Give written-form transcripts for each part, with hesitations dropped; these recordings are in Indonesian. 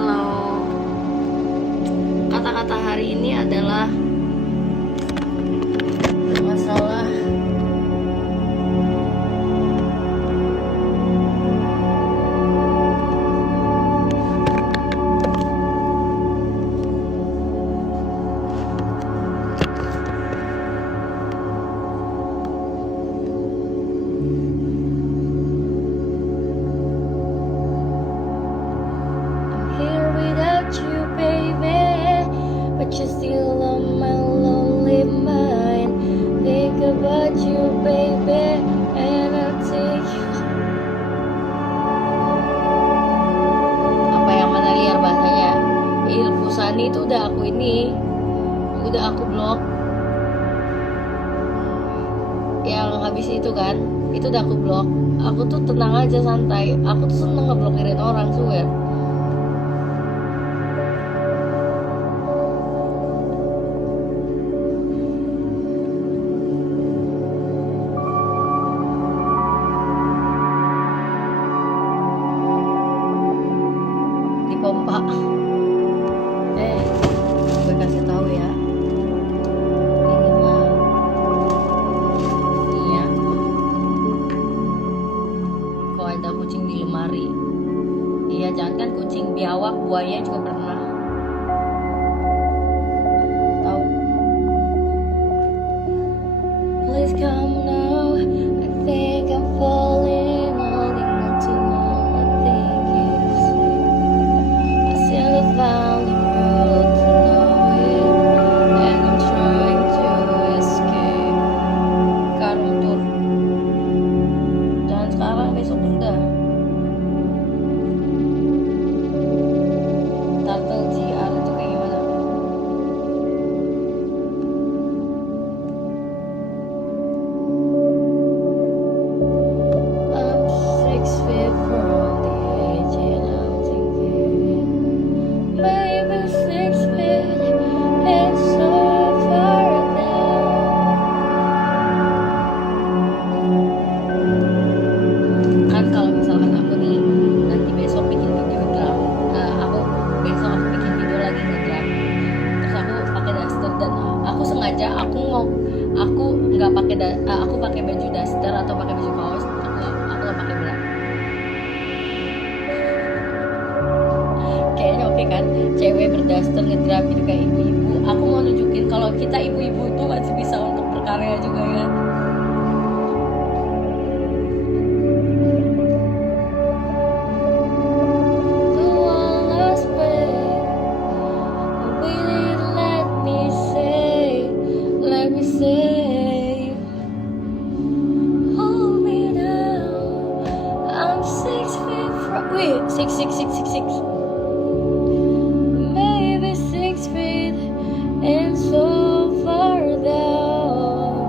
Halo. Kata-kata hari ini adalah masalah here without you, baby, but you're still on my lonely mind. Think about you, baby, and I'll take you. Apa yang mana liar bahasanya? Ilfusani itu udah aku blok. Yang habis itu kan, itu udah aku blok. Aku tuh tenang aja, santai. Aku tuh seneng ngeblokirin orang, swear. Pompa. Gue kasih tahu ya. Ini mah. Iya. Kok ada kucing di lemari? Iya, jangan kan kucing, biawak, buaya juga pernah. Tahu? Please come now. I think I'm falling, holding on to all I think you say. I still found the road to nowhere, and I'm trying to escape. Karuntur. Jangan sekarang, besok udah. Turtle GR itu kayak gimana? I'm 6 feet from the edge and I'm thinking maybe 6 feet and so far down. Kan kalau misalkan aku nih nanti besok bikin video drum, aku bikin video lagi ngedrum, terus aku pakai daster dan aku sengaja aku nggak pakai aku pakai baju daster atau pakai baju kaos, aku nggak pakai bra. Kayaknya oke kan, cewek berdaster ngedrum gitu kayak ibu-ibu. Aku mau nunjukin kalau kita ibu-ibu tuh masih bisa untuk berkarya juga ya. The one last breath, will it let me say, hold me down. I'm 6 feet from, wait, 6. Maybe 6 feet and so far down.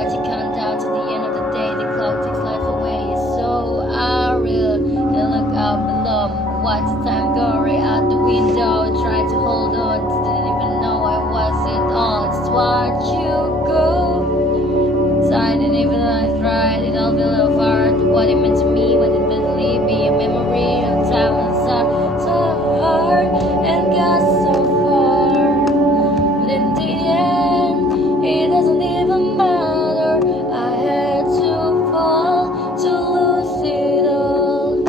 watch it count down to the end of the day. The clock takes life away. It's so unreal. And look out below. Watch the time go right out the window. Try to hold on. Didn't even know I was it all. Just watch you go. Inside and even though I tried, it all fell apart. What it meant to me, what it meant to be a memory of time and so hard and got so far. But in the end, it doesn't even matter. I had to fall to lose it all.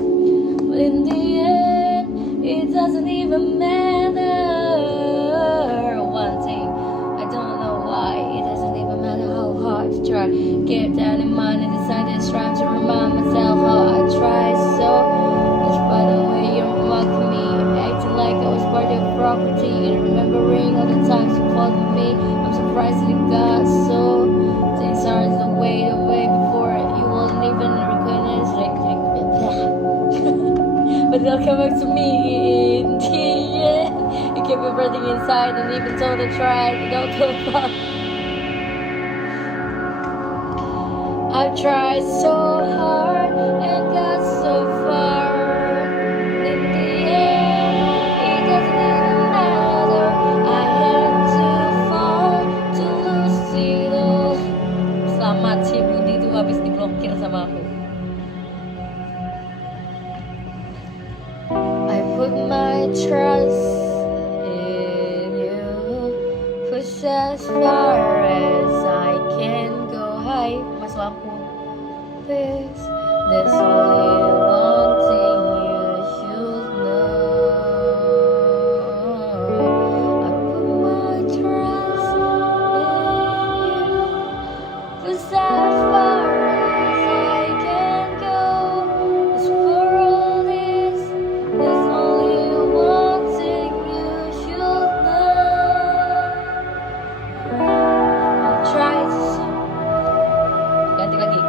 But in the end, it doesn't even matter. One thing, I don't know why. It doesn't even matter how hard I try. Kept that in mind and decided to try to remind myself how I tried so much. By the way, you mock me, acting like I was part of your property, and remembering all the times you fought with me. I'm surprised that it got so. Things are the way before it. You won't even recognize it. But they'll come back to me in the end. You keep everything inside, and even though they tried, it don't come up. I've tried so hard and got so far. In the end, it doesn't even matter. I had to fall to lose it all. Selamat si Budi itu habis diblokir sama aku. I put my trust in you. Push as far as I can go. Hai, Mas Lampu. There's only one thing you should know. I put my trust in you. Push as far as I can go. This world is. There's only one thing you should know. I tried so. Ganti lagi.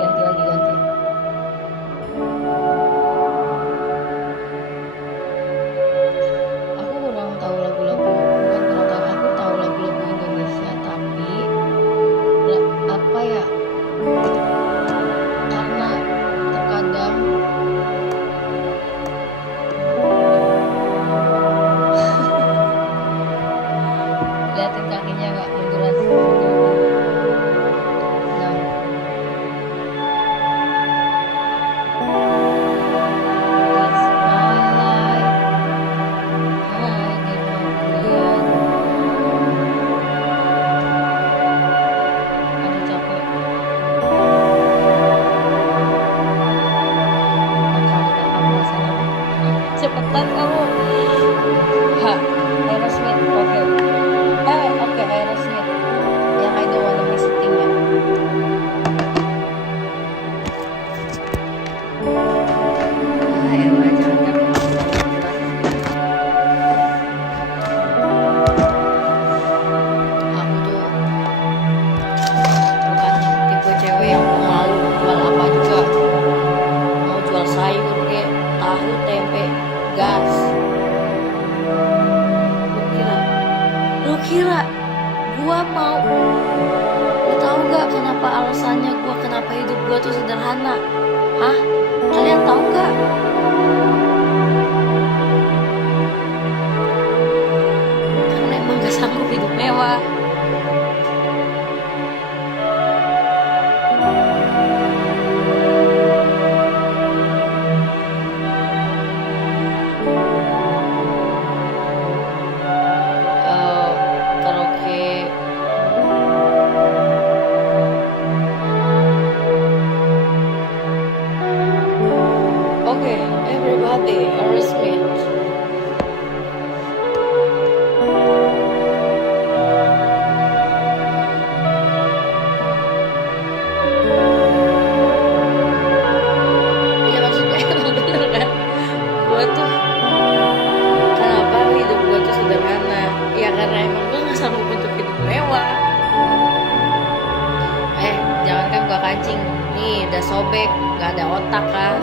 Aku kurang tahu lagu-lagu, bukan kurang tahu, aku tahu lagu-lagu Indonesia, tapi apa ya? Karena terkadang liatin kakinya nggak munduran. Nah, it's my life. I did not plan. Aduh capek. Cepetan kamu. Ha, Aerosmith. Oke. Oke, Aerosmith. Yang I don't wanna miss a thing ya. Elah, jangan aku tuh bukan tipe cewek yang malu jual apa juga. Mau jual sayur kek, tahu, tempe, gas. Lu kira gua mau? Lu tahu gak kenapa alasannya kenapa hidup gua tuh sederhana? Hah? Kalian tahu gak? Karena emang gak sanggup hidup mewah. Karaoke. Okay, everybody, Aerosmith. Iya maksudnya emang bener kan? Gua tuh kenapa hidup gua tuh sederhana? Ya karena emang gua gak sanggup untuk hidup mewah. Jangankan gua kancing, nih udah sobek, gak ada otak kan?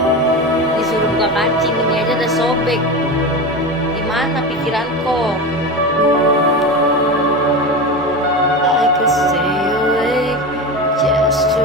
Disuruh buka kancing ini aja udah sobek. Gimana pikiranku? I could stay awake just to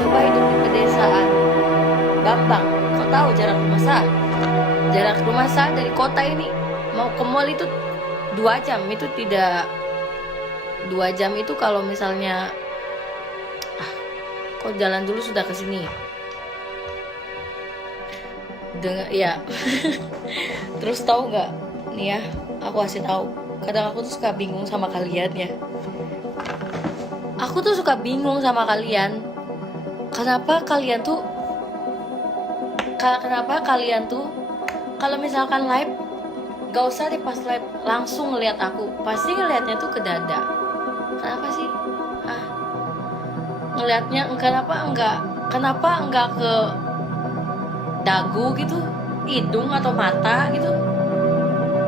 coba hidup di pedesaan. Bambang, kau tahu jarak rumah saya? Jarak rumah saya dari kota ini mau ke mall itu 2 jam. Itu tidak 2 jam itu kalau misalnya kok jalan dulu sudah ke sini. Ya. Terus tahu nggak? Nih ya, aku kasih tahu. Kadang aku tuh suka bingung sama kalian ya. Aku tuh suka bingung sama kalian. Kenapa kalian tuh kalau misalkan live gak usah deh pas live langsung ngeliat aku, pasti ngeliatnya tuh ke dada. Kenapa sih? Ngeliatnya kenapa enggak ke dagu gitu, hidung atau mata gitu?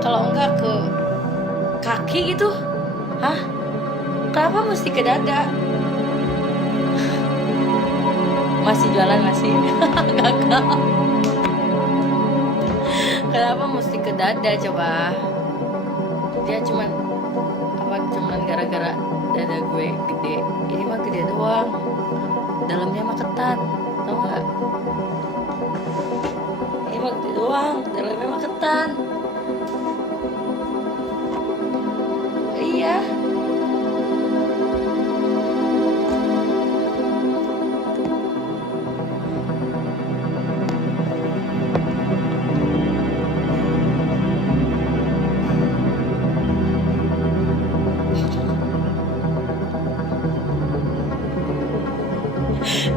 Kalau enggak ke kaki gitu? Kenapa mesti ke dada? Masih jualan masih gagal. Kenapa mesti ke dada coba? Dia cuman gara-gara dada gue gede. Ini mah gede doang, dalamnya mah ketan, tau gak? Ini mah gede doang, dalamnya mah ketan. Iya.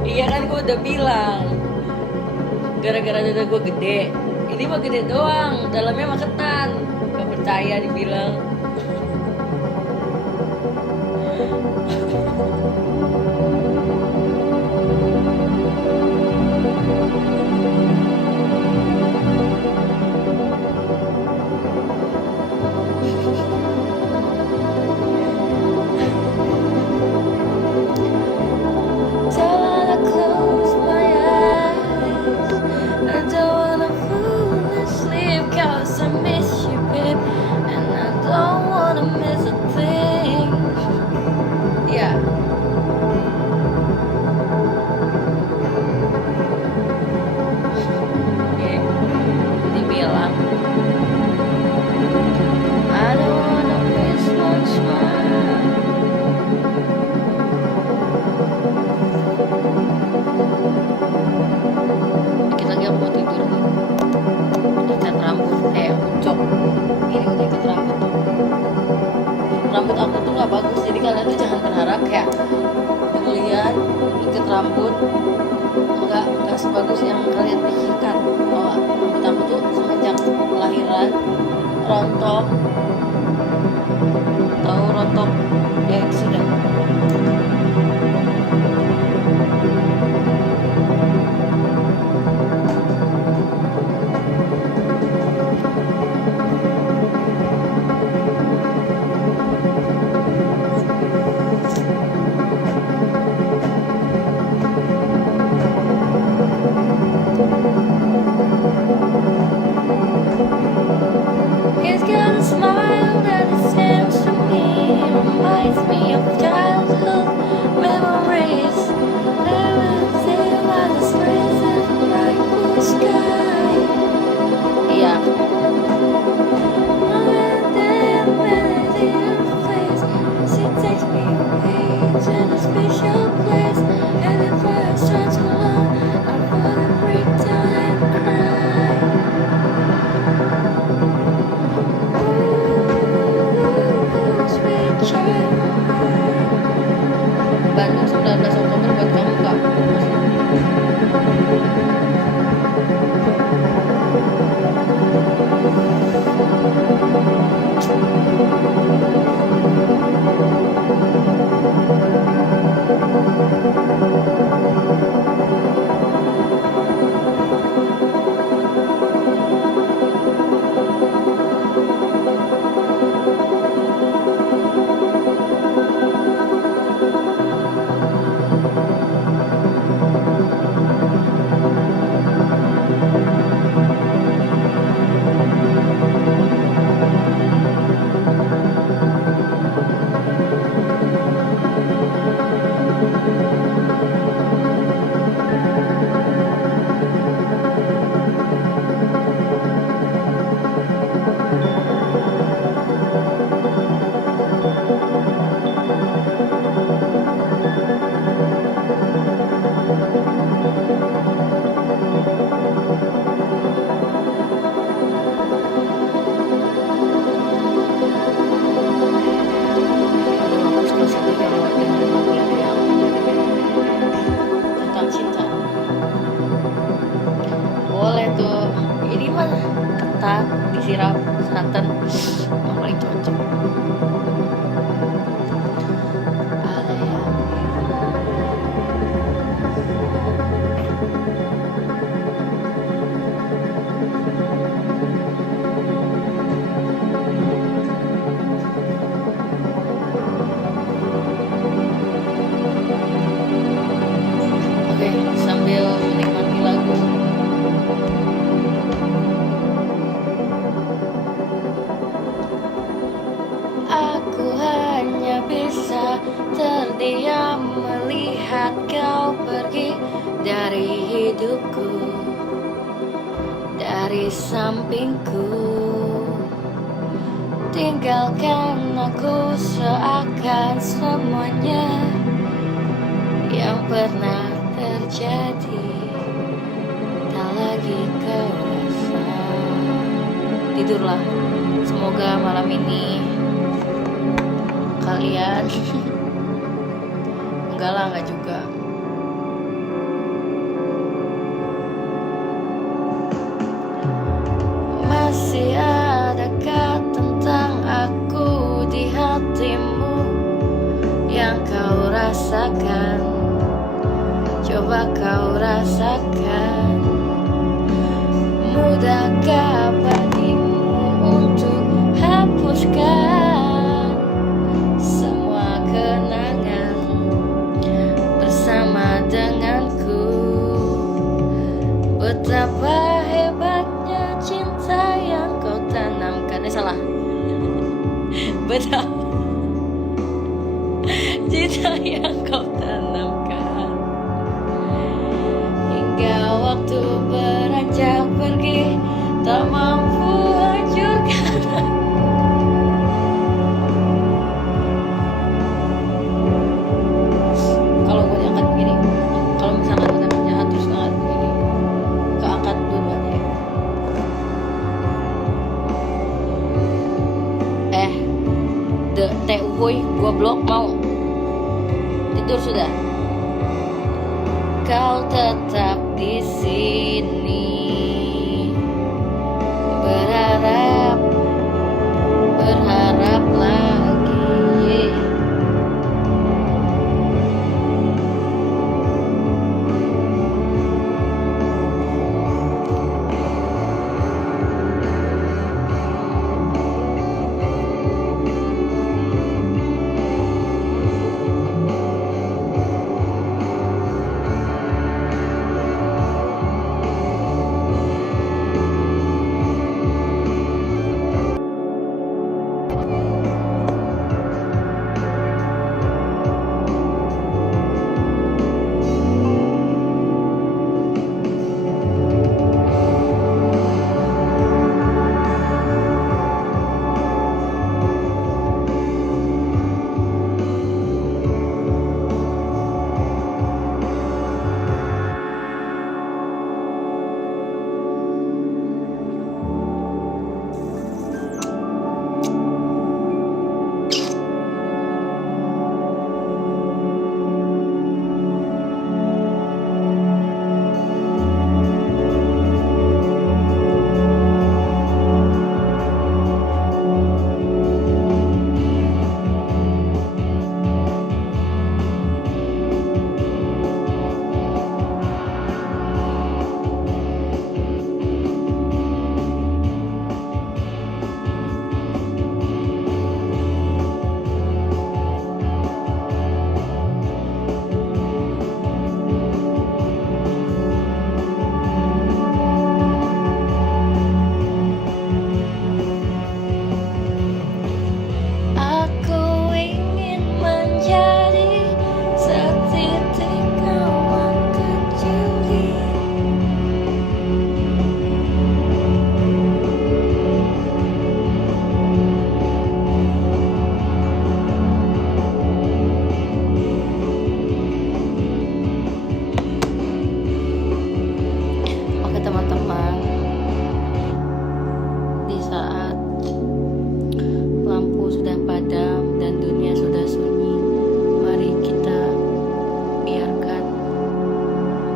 Iya kan gue udah bilang, gara-gara dada gue gede. Ini mah gede doang, dalamnya mah ketan. Gak percaya dibilang. Rambut aku tuh nggak bagus, jadi kalian tuh jangan berharap kayak kalian ikat rambut nggak sebagus yang kalian pikirkan. Oh, rambut aku tuh semenjak kelahiran rontok, tahu rontok ya itu sudah. He's got a smile that it seems to me reminds me of childhood. mata disiram santan yang paling cocok. Oke, sambil menikmati lagu. Aku hanya bisa terdiam melihat kau pergi dari hidupku, dari sampingku. Tinggalkan aku seakan semuanya yang pernah terjadi tak lagi kau rasa. Tidurlah, semoga malam ini kalian enggak lah, enggak juga. Masih adakah tentang aku di hatimu yang kau rasakan? Coba kau rasakan. Mudahkah bagimu untuk hapuskan semua kenangan bersama denganku? Betapa hebatnya cinta yang kau tanamkan. Salah. Betapa cinta yang kau tanamkan hingga waktu beranjak pergi tak mampu hancurkan. Kalau gue diangkat begini, kalau misalkan gue tembak jahat terus ngangkat begini, keangkat dua-duanya. Teh uhuy, gue blok mau tidur sudah. Kau tetap di sini, berharap lagi.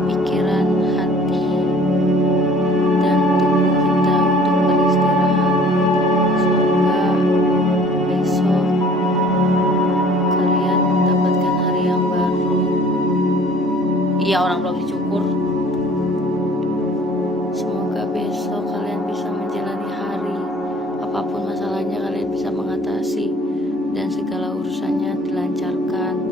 pikiran, hati, dan tubuh kita untuk beristirahat. Iya, orang belum dicukur. Semoga besok kalian bisa menjalani hari. Apapun masalahnya kalian bisa mengatasi dan segala urusannya dilancarkan.